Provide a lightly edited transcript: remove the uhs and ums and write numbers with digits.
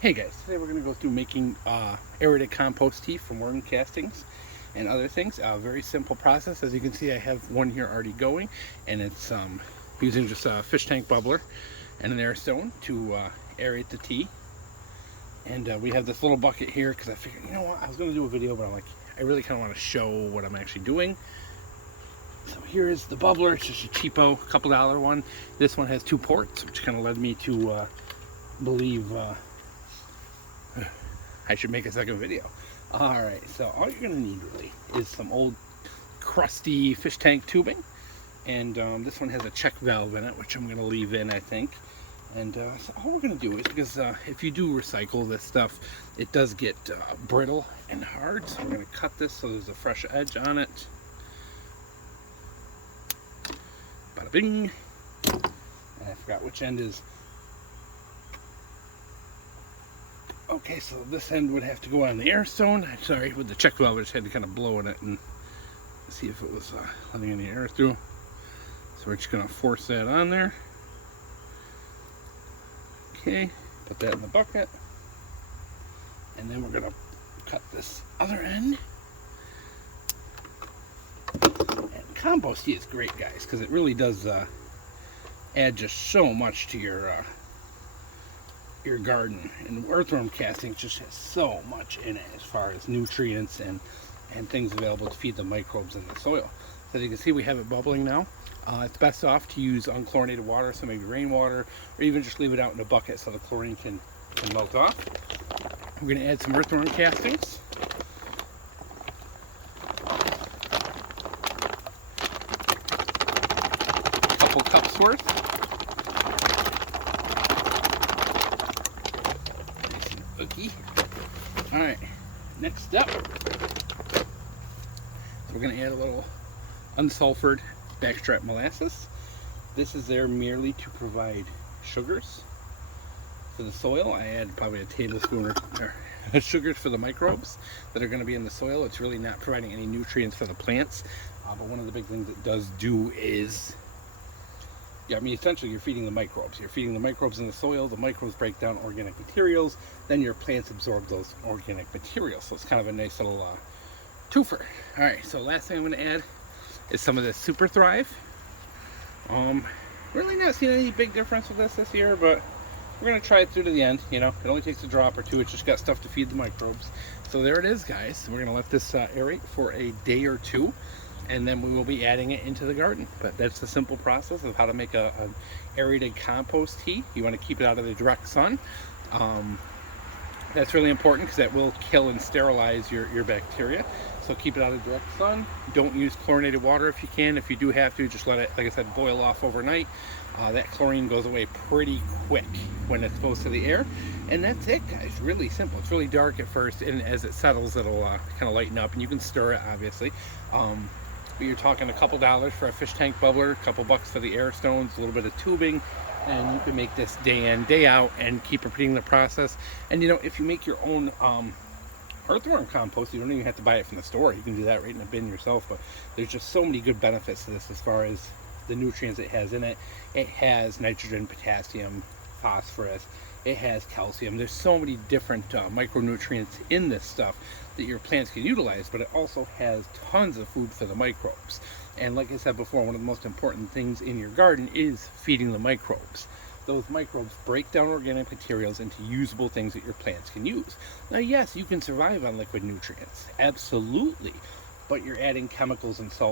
Hey guys, today we're going to go through making aerated compost tea from worm castings and other things. Very simple process. As you can see, I have one here already going, and it's using just a fish tank bubbler and an air stone to aerate the tea. And we have this little bucket here because I figured, you know what, I was going to do a video, but I'm like, I really kind of want to show what I'm actually doing. So here is the bubbler. It's just a cheapo, couple dollar one. This one has 2 ports, which kind of led me to believe I should make a second video. Alright, so all you're going to need really is some old crusty fish tank tubing. And this one has a check valve in it, which I'm going to leave in, I think. And so all we're going to do is, because if you do recycle this stuff, it does get brittle and hard. So I'm going to cut this so there's a fresh edge on it. Bada bing. And I forgot which end is. Okay, so this end would have to go on the air stone. Sorry, with the check valve, I just had to kind of blow in it and see if it was letting any air through. So we're just going to force that on there. Okay, put that in the bucket. And then we're going to cut this other end. And compost tea is great, guys, because it really does add just so much to your garden. And earthworm casting just has so much in it as far as nutrients and things available to feed the microbes in the soil. So as you can see, we have it bubbling now. It's best off to use unchlorinated water, so maybe rainwater, or even just leave it out in a bucket so the chlorine can melt off. We're going to add some earthworm castings. A couple cups worth. Alright, next step, so we're going to add a little unsulfured backstrap molasses. This is there merely to provide sugars for the soil. I add probably a tablespoon or sugars for the microbes that are going to be in the soil. It's really not providing any nutrients for the plants, but one of the big things it does do is, essentially you're feeding the microbes. You're feeding the microbes in the soil. The microbes break down organic materials. Then your plants absorb those organic materials. So it's kind of a nice little twofer. All right, so last thing I'm going to add is some of this Super Thrive. Really not seeing any big difference with this year, but we're going to try it through to the end. You know, it only takes a drop or two. It's just got stuff to feed the microbes. So there it is, guys. We're going to let this aerate for a day or two, and then we will be adding it into the garden. But that's the simple process of how to make an aerated compost tea. You want to keep it out of the direct sun. That's really important because that will kill and sterilize your bacteria. So keep it out of direct sun. Don't use chlorinated water if you can. If you do have to, just let it, like I said, boil off overnight. That chlorine goes away pretty quick when it's exposed to the air. And that's it, guys. Really simple. It's really dark at first, and as it settles, it'll kind of lighten up, and you can stir it, obviously. But you're talking a couple dollars for a fish tank bubbler, a couple bucks for the air stones, a little bit of tubing, and you can make this day in, day out, and keep repeating the process. And you know, if you make your own earthworm compost, you don't even have to buy it from the store. You can do that right in the bin yourself. But there's just so many good benefits to this as far as the nutrients it has in it. It has nitrogen, potassium, phosphorus. It has calcium. There's so many different micronutrients in this stuff that your plants can utilize, but it also has tons of food for the microbes. And like I said before, one of the most important things in your garden is feeding the microbes. Those microbes break down organic materials into usable things that your plants can use. Now, yes, you can survive on liquid nutrients, absolutely, but you're adding chemicals and salt